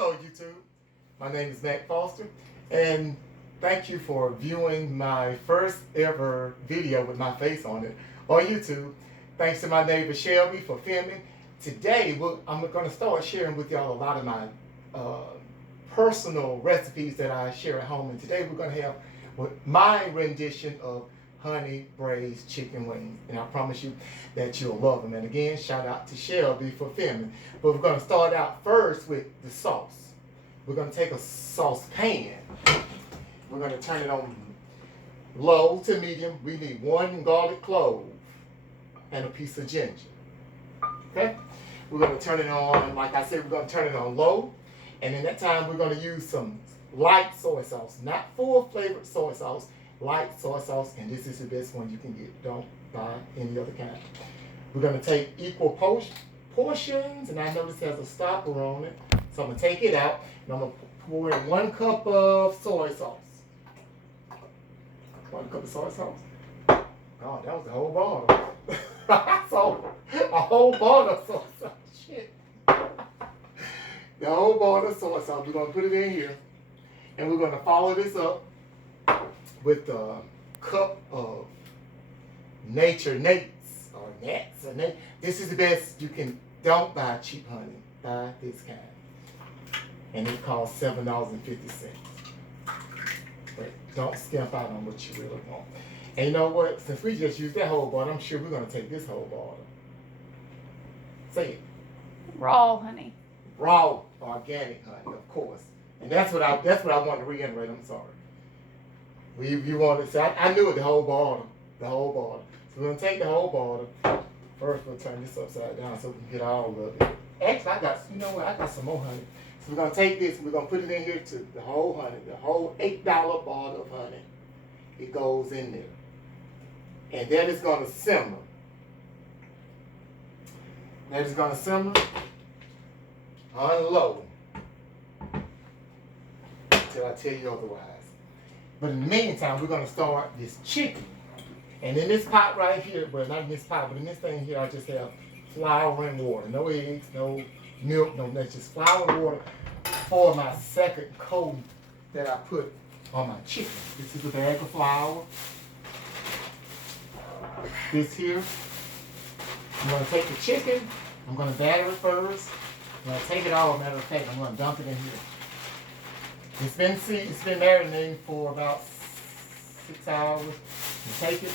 Hello YouTube, my name is Matt Foster and thank you for viewing my first ever video with my face on it on YouTube. Thanks to my neighbor Shelby for filming. Today I'm going to start sharing with y'all a lot of my personal recipes that I share at home, and today we're going to have my rendition of honey braised chicken wings, and I promise you that you'll love them. And again, shout out to Shelby for filming. But we're going to start out first with the sauce. We're going to take a saucepan. We're going to turn it on low to medium. We need 1 garlic clove and a piece of ginger. Okay? We're going to turn it on, like I said, we're going to turn it on low. And in that time, we're going to use some light soy sauce, not full flavored soy sauce, light soy sauce, and this is the best one you can get. Don't buy any other kind. We're going to take equal portions, and I know this has a stopper on it, so I'm going to take it out, and I'm going to pour in 1 cup of soy sauce. 1 cup of soy sauce. Oh, that was the whole bottle. So, a whole bottle of soy sauce. Shit. The whole bottle of soy sauce. We're going to put it in here, and we're going to follow this up with a cup of Nature Nates or Nats. This is the best you can. Don't buy cheap honey. Buy this kind. And it costs $7.50. But don't skimp out on what you really want. And you know what? Since we just used that whole bottle, I'm sure we're going to take this whole bottle. Say it. Raw honey. Raw organic honey, of course. And that's what I wanted to reiterate. I'm sorry. You want to say, I knew it, the whole bottle. The whole bottle. So we're going to take the whole bottle. First, we'll turn this upside down so we can get all of it. Actually, I got some more honey. So we're going to take this and we're going to put it in here to the whole honey, the whole $8 bottle of honey. It goes in there. And that is going to simmer. That is going to simmer on low until I tell you otherwise. But in the meantime, we're going to start this chicken. And in this pot right here, well, not in this pot, but in this thing here, I just have flour and water. No eggs, no milk, no nothing. Just flour and water for my second coating that I put on my chicken. This is a bag of flour. This here. I'm going to take the chicken. I'm going to batter it first. I'm going to take it all. Matter of fact, I'm going to dump it in here. It's been marinating for about 6 hours. You take it,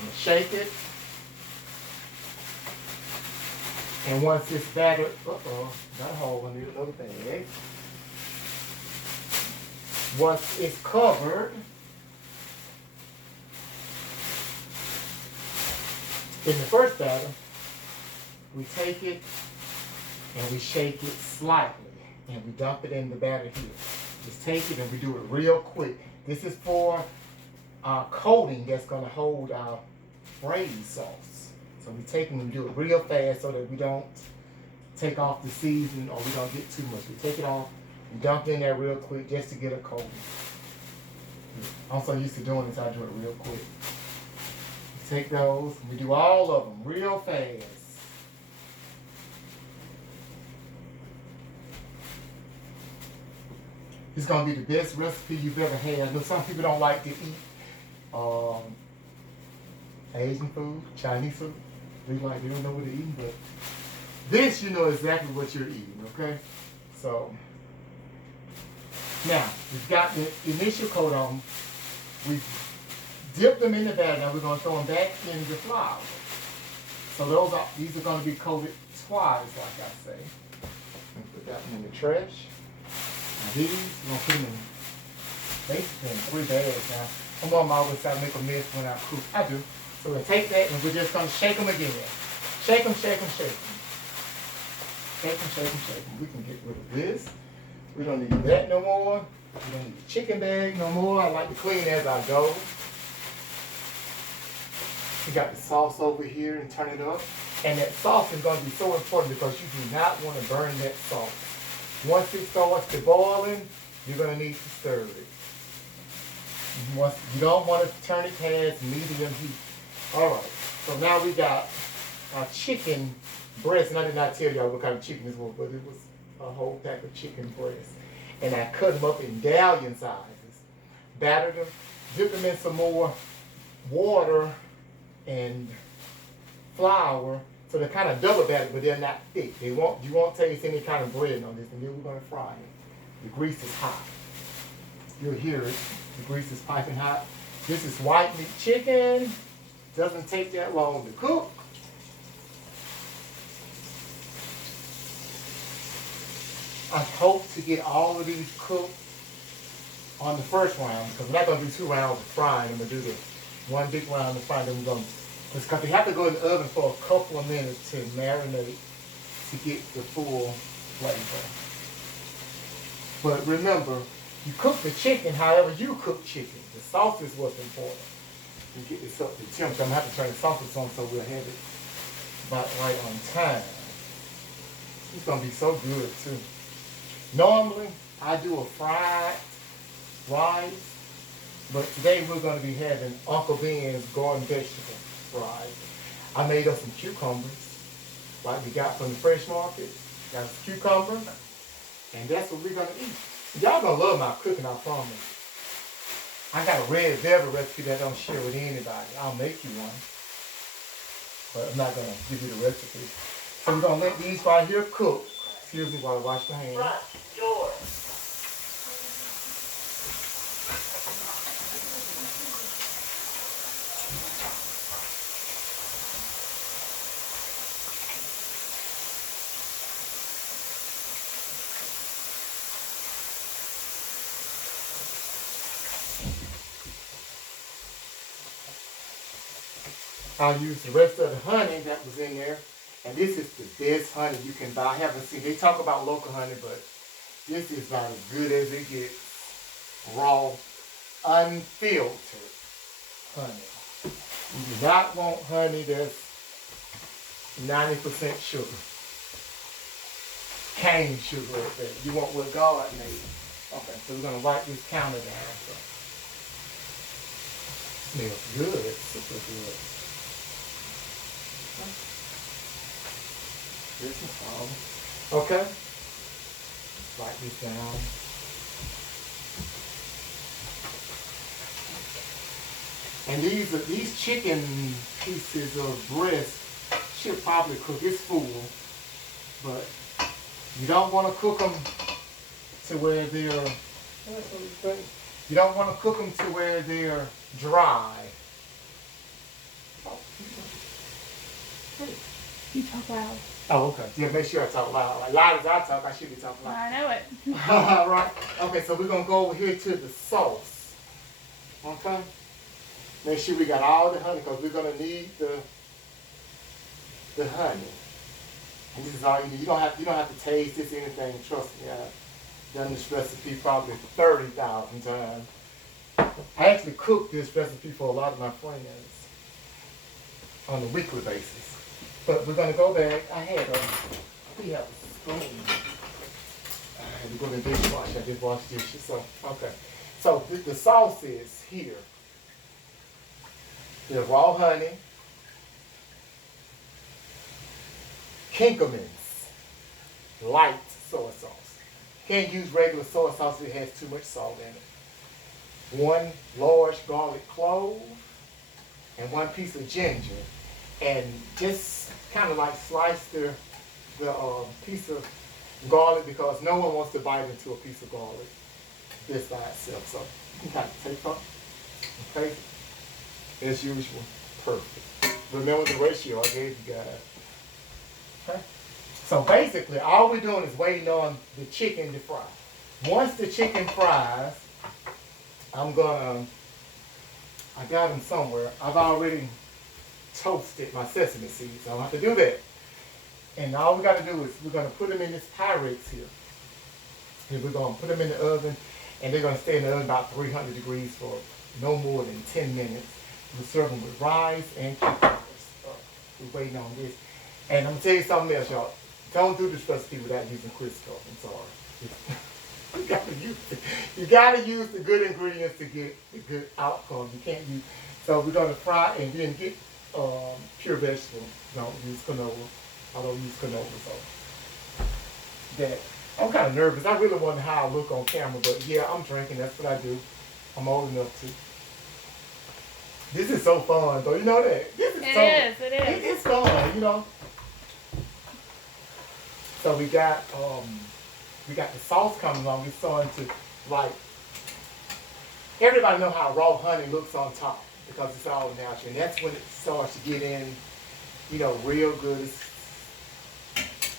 and shake it, and once it's battered, got a hole in the other bag. Once it's covered, in the first batter, we take it and we shake it slightly. And we dump it in the batter here. Just take it and we do it real quick. This is for our coating that's going to hold our braised sauce. So we take it and we do it real fast so that we don't take off the seasoning or we don't get too much. We take it off and dump it in there real quick just to get a coating. I'm so used to doing this, I do it real quick. We take those and we do all of them real fast. It's going to be the best recipe you've ever had. I know some people don't like to eat Asian food, Chinese food. They don't know what they're eating, but this, you know exactly what you're eating, okay? So, now, we've got the initial coat on. We've dipped them in the batter. Now we're going to throw them back in the flour. So these are going to be coated twice, like I say. Put that one in the trash. Now these, we're going to put them in basically in 3 bags now. My mom always said I make a mess when I cook. I do. So we're going to take that and we're just going to shake them again. Shake them, shake them, shake them. Shake them, shake them, shake them. We can get rid of this. We don't need that no more. We don't need the chicken bag no more. I like to clean as I go. We got the sauce over here and turn it up. And that sauce is going to be so important because you do not want to burn that sauce. Once it starts to boiling, you're going to need to stir it. You don't want to turn it past medium heat. All right, so now we got our chicken breast, and I did not tell y'all what kind of chicken this was, but it was a whole pack of chicken breasts. And I cut them up in galleon sizes, batter them, dip them in some more water and flour, so they're kind of double battered, but they're not thick. You won't taste any kind of bread on this, and then we're going to fry it. The grease is hot. You'll hear it. The grease is piping hot. This is white meat chicken. Doesn't take that long to cook. I hope to get all of these cooked on the first round, because we're not going to do 2 rounds of frying. I'm going to do the one big round of frying. Then we're going to, because they have to go in the oven for a couple of minutes to marinate to get the full flavor. But remember, you cook the chicken however you cook chicken. The sauce is what's important. You get this up to temperature. I'm going to have to turn the sauce on so we'll have it about right on time. It's going to be so good too. Normally, I do a fried rice, but today we're going to be having Uncle Ben's garden vegetable fries. I made up some cucumbers, like we got from the fresh market. Got some cucumbers, and that's what we're going to eat. Y'all going to love my cooking, I promise. I got a red velvet recipe that I don't share with anybody. I'll make you one, but I'm not going to give you the recipe. So we're going to let these right here cook. Excuse me while I wash my hands. Front door. I'll use the rest of the honey that was in there. And this is the best honey you can buy. I haven't seen, they talk about local honey, but this is about as good as it gets. Raw, unfiltered honey. You do not want honey that's 90% sugar. Cane sugar right there. You want what God made. Okay, so we're going to wipe this counter down. So. Smells good, super good. This is all. Okay. Write this down. And these chicken pieces of breast should probably cook. It's full, but you don't want to cook them to where they're. You don't want to cook them to where they're dry. You talk loud. Oh, okay. Yeah, make sure I talk loud. Like loud as I talk, I should be talking loud. I know it. All right. Okay, so we're going to go over here to the sauce. Okay? Make sure we got all the honey, because we're going to need the honey. And this is all you need. You don't have to taste this anything. Trust me, I've done this recipe probably 30,000 times. I actually cook this recipe for a lot of my friends on a weekly basis. But we're going to go back. We have a spoon. I had to go to the dishwasher. I did wash dishes. So, okay. So the sauce is here. The raw honey, Kinkelman's light soy sauce. Can't use regular soy sauce if it has too much salt in it. 1 large garlic clove and 1 piece of ginger. And just kind of like slice the piece of garlic, because no one wants to bite into a piece of garlic just by itself. So you can kind of take up and taste it as usual. Perfect. Remember the ratio I gave you guys. Okay. So basically, all we're doing is waiting on the chicken to fry. Once the chicken fries, I got them somewhere. I've already toasted my sesame seeds, so I don't have to do that. And all we got to do is we're going to put them in this Pyrex here. And we're going to put them in the oven, and they're going to stay in the oven about 300 degrees for no more than 10 minutes. We'll serve them with rice and cucumbers. We're waiting on this. And I'm going to tell you something else, y'all. Don't do this recipe without using Crisco. I'm sorry. You gotta use the good ingredients to get the good outcome. You can't use. So we're gonna fry and then get pure vegetables. Don't use canola. I don't use canola, so that I'm kind of nervous. I really wonder how I look on camera, but yeah, I'm drinking. That's what I do. I'm old enough to. This is so fun, though. You know that? This is It is. It's fun, you know. So we got the sauce coming along. It's starting to like. Everybody know how raw honey looks on top because it's all natural, and that's when it starts to get in, you know, real good.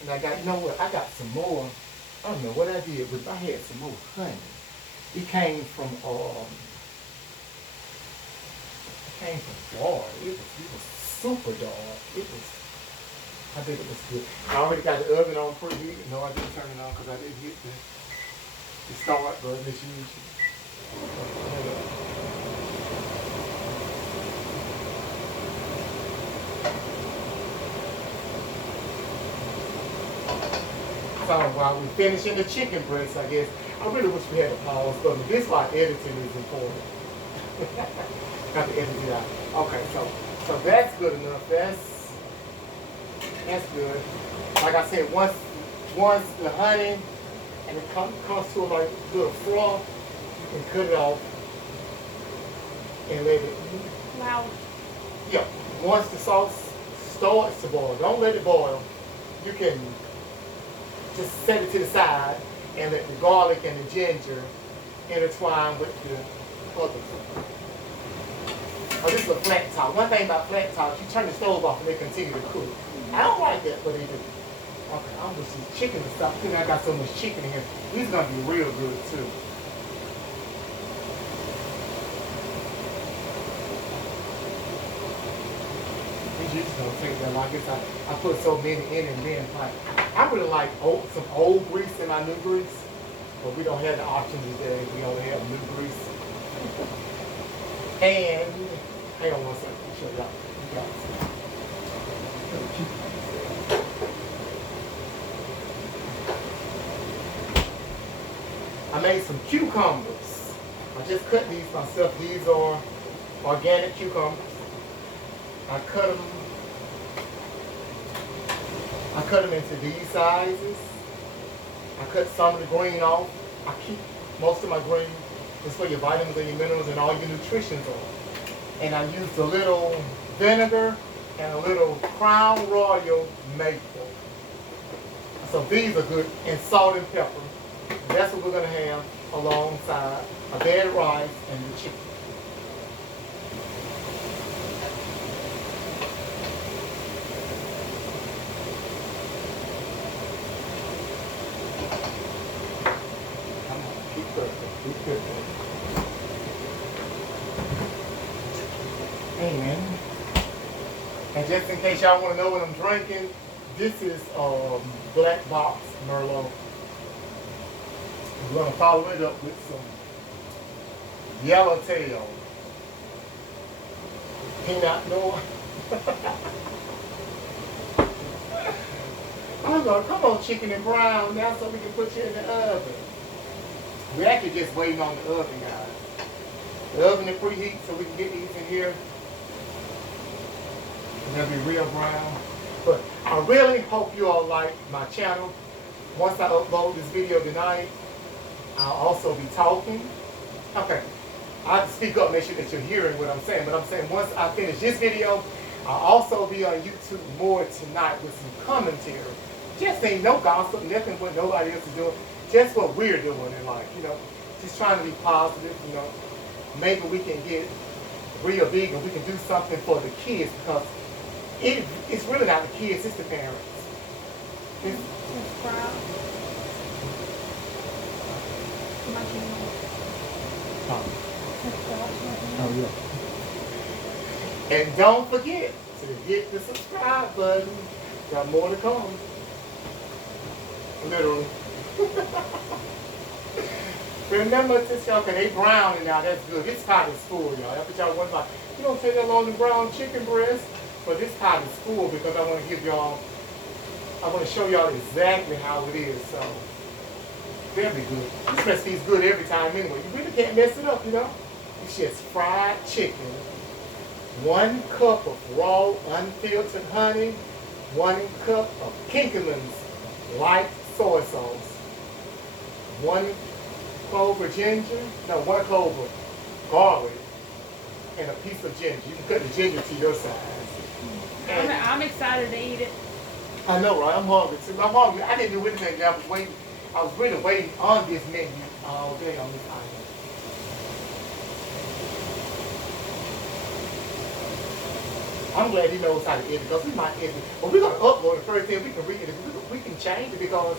And I got, you know what? I got some more. I don't know what I did, but I had some more honey. It came from Florida. It was super dark. I think it was good. I already got the oven on preheat. No, I didn't turn it on because I didn't hit the start button as usual. So while we're finishing the chicken breast, I guess, I really wish we had a pause button. This is why editing is important. Got to edit it out. Okay, so that's good enough. That's good. Like I said, once the honey and it comes to a like little froth, you can cut it off and let it. Wow. Yeah. Once the sauce starts to boil, don't let it boil. You can just set it to the side and let the garlic and the ginger intertwine with the other food. Oh, this is a flat top. One thing about flat tops, you turn the stove off and they continue to cook. I don't like that, but they do. Okay, I'm just chicken and stuff. I think I got so much chicken in here. These are gonna be real good too. These just don't take that long. I guess I put so many in and then like I really like some old grease in my new grease, but we don't have the option today. We only have new grease. And hang on one second. Let me show y'all. You guys. I made some cucumbers. I just cut these myself. These are organic cucumbers. I cut them into these sizes. I cut some of the green off. I keep most of my green. That's where your vitamins and your minerals and all your nutritions are. And I used a little vinegar and a little Crown Royal maple. So these are good, and salt and pepper. And that's what we're gonna have alongside a bed of rice and the chicken. Come on, keep cooking, keep cooking. Amen. And just in case y'all want to know what I'm drinking, this is Black Box Merlot. We're going to follow it up with some Yellowtail Pinot Noir. I'm going, come on, chicken and brown now so we can put you in the oven. We're actually just waiting on the oven, guys. The oven is preheat so we can get these in here. They'll be real brown. But I really hope you all like my channel. Once I upload this video tonight, I'll also be talking. Okay, I have to speak up, make sure that you're hearing what I'm saying. But I'm saying once I finish this video, I'll also be on YouTube more tonight with some commentary. Just ain't no gossip, nothing what nobody else is doing. Just what we're doing in life, you know. Just trying to be positive, you know. Maybe we can get real big and we can do something for the kids because it's really not the kids, it's the parents. It's proud. Oh yeah. And don't forget to hit the subscribe button. Got more to come. Literally. Remember this, y'all, okay, they browning now, that's good. This pot is full, y'all. That's what y'all wonder about. You don't take that long to brown chicken breast. But this pot is full because I want to give y'all, I want to show y'all exactly how it is. So, they'll be good. This recipe is good every time anyway. You really can't mess it up, you know. It's just fried chicken, 1 cup of raw, unfiltered honey, 1 cup of Kinkerman's light soy sauce, one clove of ginger, no, one clove of garlic, and a piece of ginger. You can cut the ginger to your size. And I'm excited to eat it. I know, right? I'm hungry too. I'm hungry. I didn't do anything. I was waiting. I was really waiting on this menu all day on this item. I'm glad he knows how to edit because he might edit. But we're gonna upload it first, then we can read it. We can change it because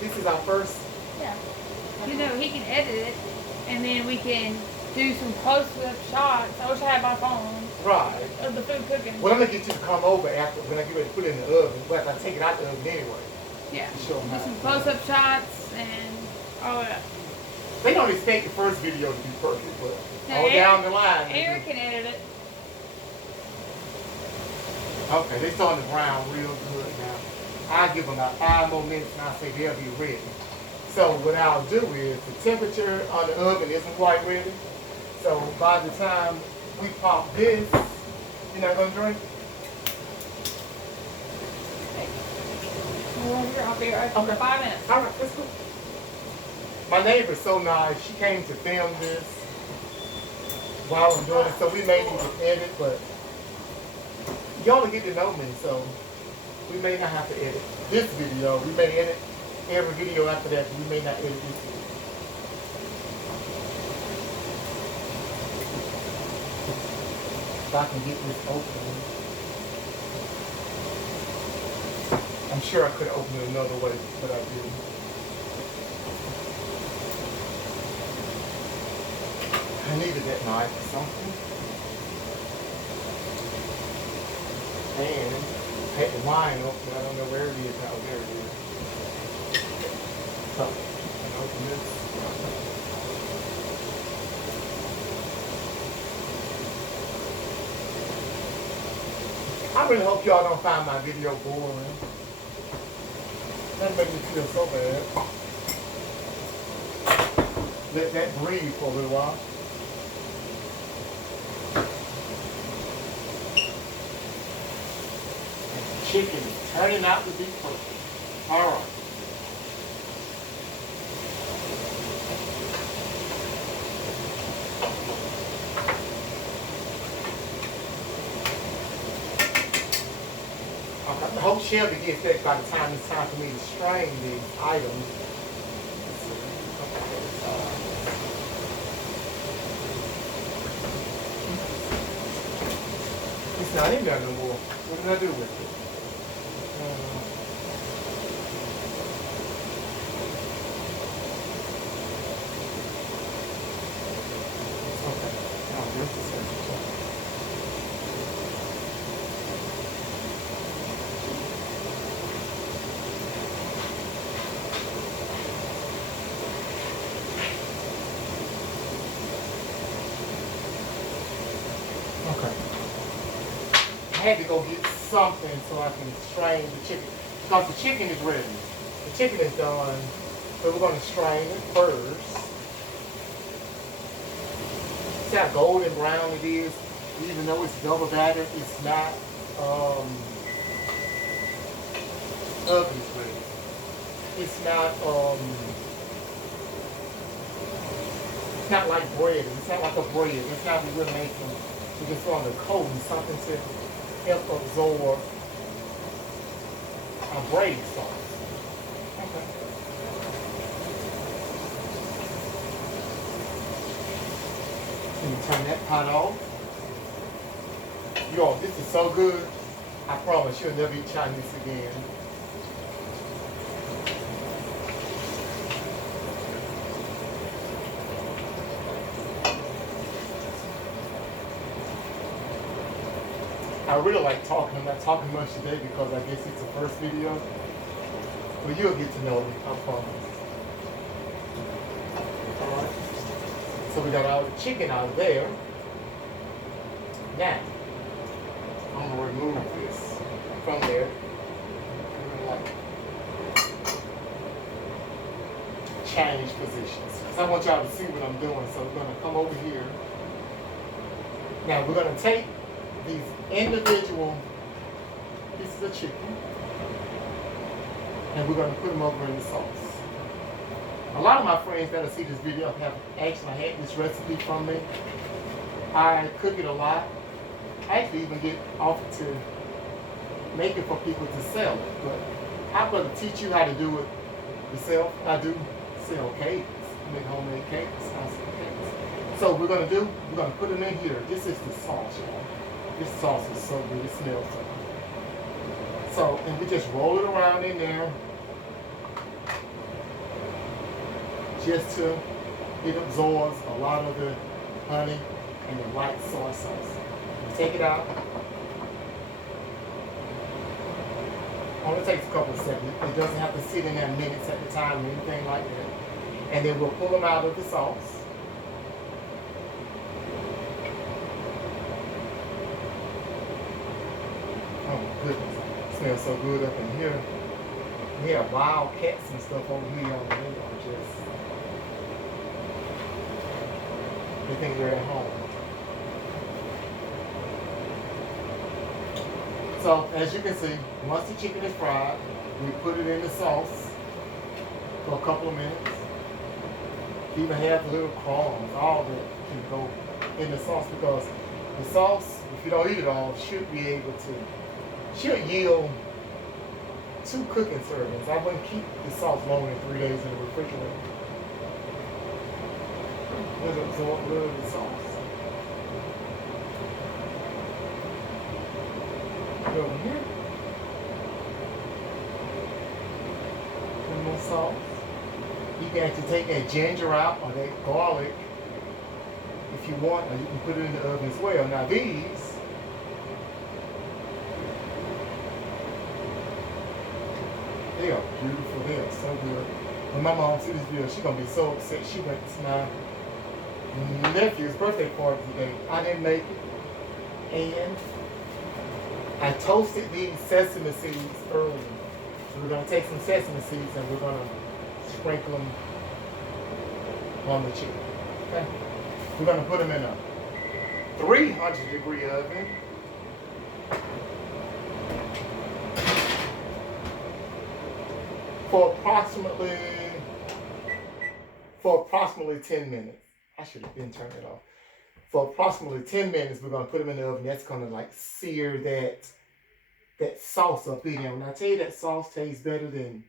this is our first. Yeah. You know, he can edit it, and then we can do some close-up shots. I wish I had my phone. Right. Of the food cooking. Well, I'm gonna get you to come over after when I get ready to put it in the oven. Well, after I take it out the oven anyway. Yeah. Show them Do how. some close-up shots and all that. They don't expect the first video to be perfect, but Now, all down the line. Aaron can edit it. Okay, they starting to brown real good now. I'll give them about 5 more minutes and I'll say they'll be ready. So what I'll do is the temperature on the oven isn't quite ready. So by the time we pop this, you're not gonna drink? I'll be right back. Okay. 5 minutes. All right, let's go. My neighbor's so nice. She came to film this while I'm doing it, so we may need to edit, but y'all will get to know me, so we may not have to edit this video. We may edit every video after that, but we may not edit this video. If I can get this open. I'm sure I could have opened it another way, but I didn't. I needed that knife or something. And I had the wine open. I don't know where it is now. There it is. So, I can open this. I really hope y'all don't find my video boring. That makes me feel so bad. Let that breathe for a little while. Chicken is turning out to be perfect. All right. Okay. I hope Shelby gets back by the time it's time for me to strain these items. It's not in there no more. What did I do with it? Okay. Now here's the second one. Okay. I had to go get something so I can strain the chicken. Because the chicken is ready. The chicken is done. So we're going to strain it first. See how golden brown it is? Even though it's double battered, it's not oven ready. It's not like bread. It's not like a bread. It's not what we're making. We're just going to coat in something to help absorb our braised sauce. Okay. Can you turn that pot off? Yo, this is so good. I promise you'll never eat Chinese again. I really like talking. I'm not talking much today because I guess it's the first video. But you'll get to know me, I promise. Alright. So we got all the chicken out of there. Now, I'm going to remove this from there. Change positions. Because I want y'all to see what I'm doing. So we're going to come over here. Now we're going to take these individual pieces of chicken and we're going to put them over in the sauce. A lot of my friends that'll see this video have actually had this recipe from me. I cook it a lot. I actually even get offered to make it for people to sell it, but I'm going to teach you how to do it yourself. I do sell cakes. I make homemade cakes. I sell cakes. So we're going to put them in here. This is the sauce, y'all. This sauce is so good. It smells so good. So, and we just roll it around in there just to it absorbs a lot of the honey and the light soy sauce. You take it out. Only takes a couple of seconds. It doesn't have to sit in there minutes at a time or anything like that. And then we'll pull them out of the sauce. Oh my goodness, it smells so good up in here. We have wild cats and stuff over here on the window. They think we're at home. So, as you can see, once the chicken is fried, we put it in the sauce for a couple of minutes. Even have the little crumbs, all that can go in the sauce because the sauce, if you don't eat it all, should yield 2 cooking servings. I wouldn't keep the sauce longer than 3 days in the refrigerator. It'll absorb a little of the sauce. Over here. Put more sauce. You can actually take that ginger out or that garlic if you want, or you can put it in the oven as well. Now these, they are beautiful. They are so good. When my mom sees this video, she's gonna be so upset. She went to my nephew's birthday party today. I didn't make it, and I toasted these sesame seeds early. So we're going to take some sesame seeds and we're going to sprinkle them on the chicken. Okay? We're going to put them in a 300-degree oven. For approximately 10 minutes. I should have been turning it off. For approximately 10 minutes, we're going to put them in the oven. That's going to like sear that sauce up in there. When I tell you that sauce tastes better than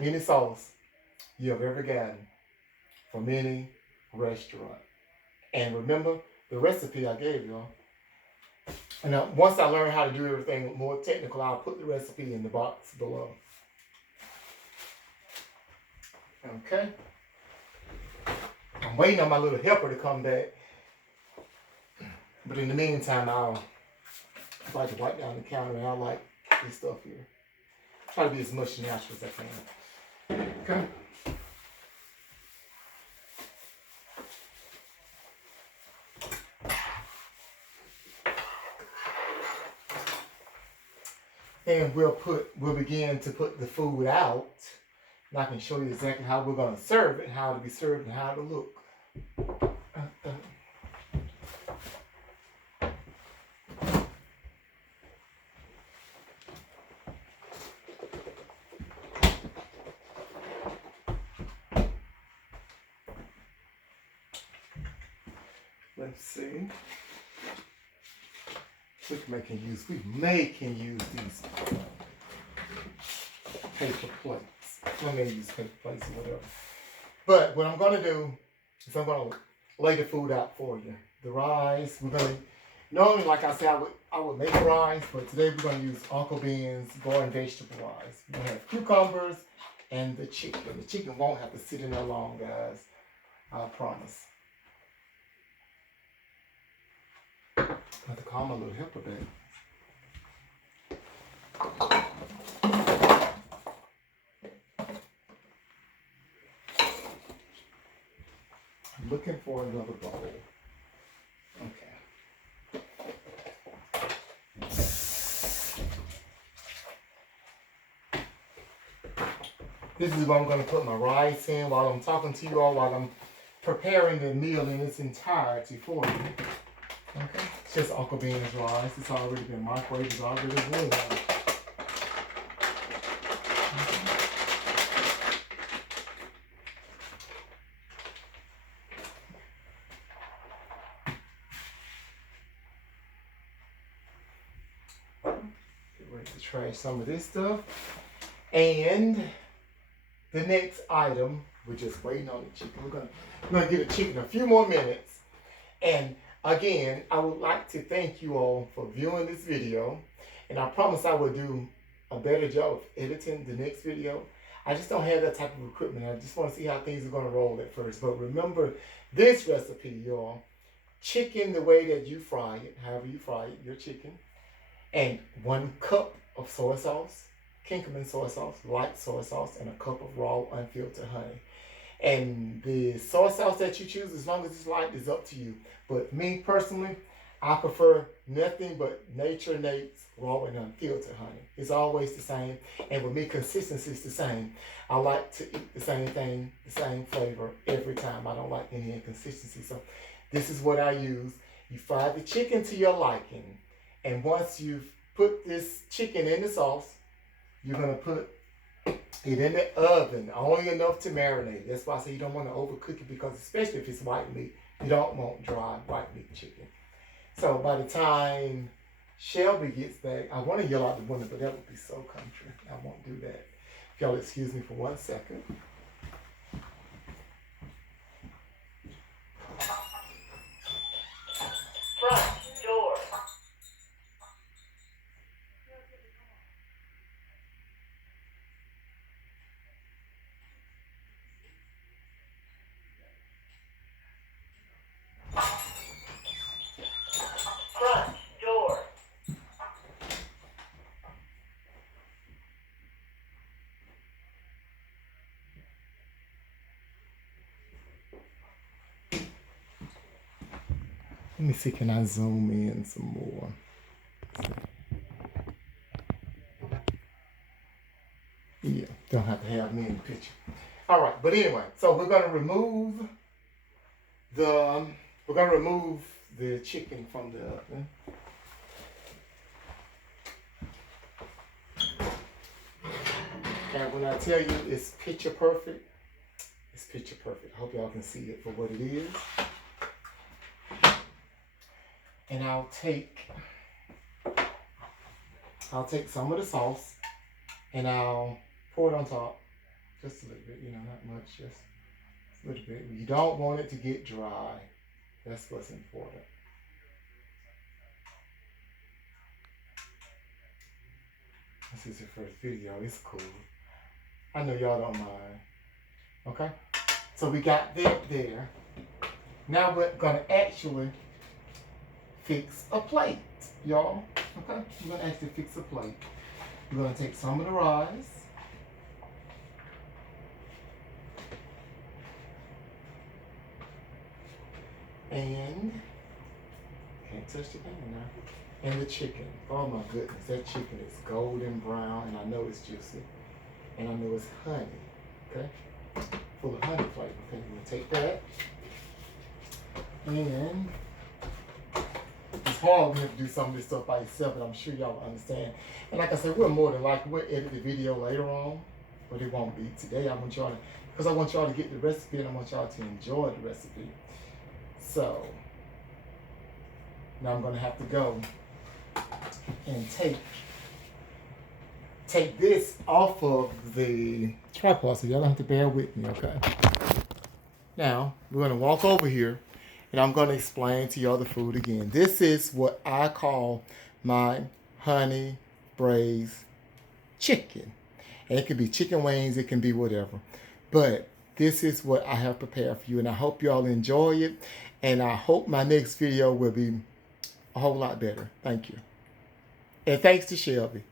any sauce you have ever gotten from any restaurant. And remember the recipe I gave y'all. And once I learn how to do everything more technical, I'll put the recipe in the box below. Okay. I'm waiting on my little helper to come back. But in the meantime, I'll like to wipe down the counter and I like this stuff here. Try to be as much natural as I can. Okay. And we'll begin to put the food out. And I can show you exactly how we're going to serve it, how to be served, and how to look. Let's see. We may can use these paper plates. I may use paper plates or whatever. But what I'm going to do is I'm going to lay the food out for you. The rice, we're going to, normally like I said, I would make rice, but today we're going to use Uncle Ben's garden vegetable rice. We're going to have cucumbers and the chicken. The chicken won't have to sit in there long, guys. I promise. I have to call my little helper back. I'm looking for another bowl. Okay. This is what I'm going to put my rice in while I'm talking to you all, while I'm preparing the meal in its entirety for you. Okay, it's just Uncle Ben's rice. It's already been microwaved. It's already warm. trash some of this stuff. And the next item, we're just waiting on the chicken. We're gonna get the chicken in a few more minutes. And again, I would like to thank you all for viewing this video. And I promise I will do a better job of editing the next video. I just don't have that type of equipment. I just want to see how things are going to roll at first. But remember this recipe, y'all. Chicken the way that you fry it, however you fry it, your chicken. And 1 cup of soy sauce, Kinkerman soy sauce, light soy sauce, and a cup of raw unfiltered honey. And the soy sauce that you choose, as long as it's light, is up to you. But me personally, I prefer nothing but Nature Nate's raw and unfiltered honey. It's always the same. And with me, consistency is the same. I like to eat the same thing, the same flavor every time. I don't like any inconsistency. So this is what I use. You fry the chicken to your liking. And once you've put this chicken in the sauce, you're going to put it in the oven, only enough to marinate. That's why I say you don't want to overcook it, because especially if it's white meat, you don't want dry white meat chicken. So by the time Shelby gets back, I want to yell out the window, but that would be so country. I won't do that. If y'all excuse me for 1 second. Front door. Front door. Let me see, can I zoom in some more? Yeah, don't have to have me in the picture. All right, but anyway, so we're gonna remove the chicken from the oven. And when I tell you it's picture perfect, it's picture perfect. I hope y'all can see it for what it is. And I'll take some of the sauce and I'll pour it on top. Just a little bit, not much, just a little bit. You don't want it to get dry. That's what's important. This is your first video, it's cool. I know y'all don't mind. Okay? So we got that there. Now we're gonna actually fix a plate, y'all. Okay? We're gonna actually fix a plate. We're gonna take some of the rice. And can't touch the pan now. And the chicken. Oh my goodness, that chicken is golden brown, and I know it's juicy. And I know it's honey. Okay? Full of honey flavor. Okay, we're gonna take that. And it's hard when you have to do some of this stuff by yourself, but I'm sure y'all will understand. And like I said, we're more than likely, we'll edit the video later on, but it won't be today. I want y'all to, because I want y'all to get the recipe and I want y'all to enjoy the recipe. So, now I'm going to have to go and take this off of the tripod, so y'all don't have to bear with me, okay? Now, we're going to walk over here, and I'm going to explain to y'all the food again. This is what I call my honey braised chicken. And it can be chicken wings, it can be whatever. But this is what I have prepared for you, and I hope y'all enjoy it. And I hope my next video will be a whole lot better. Thank you. And thanks to Shelby.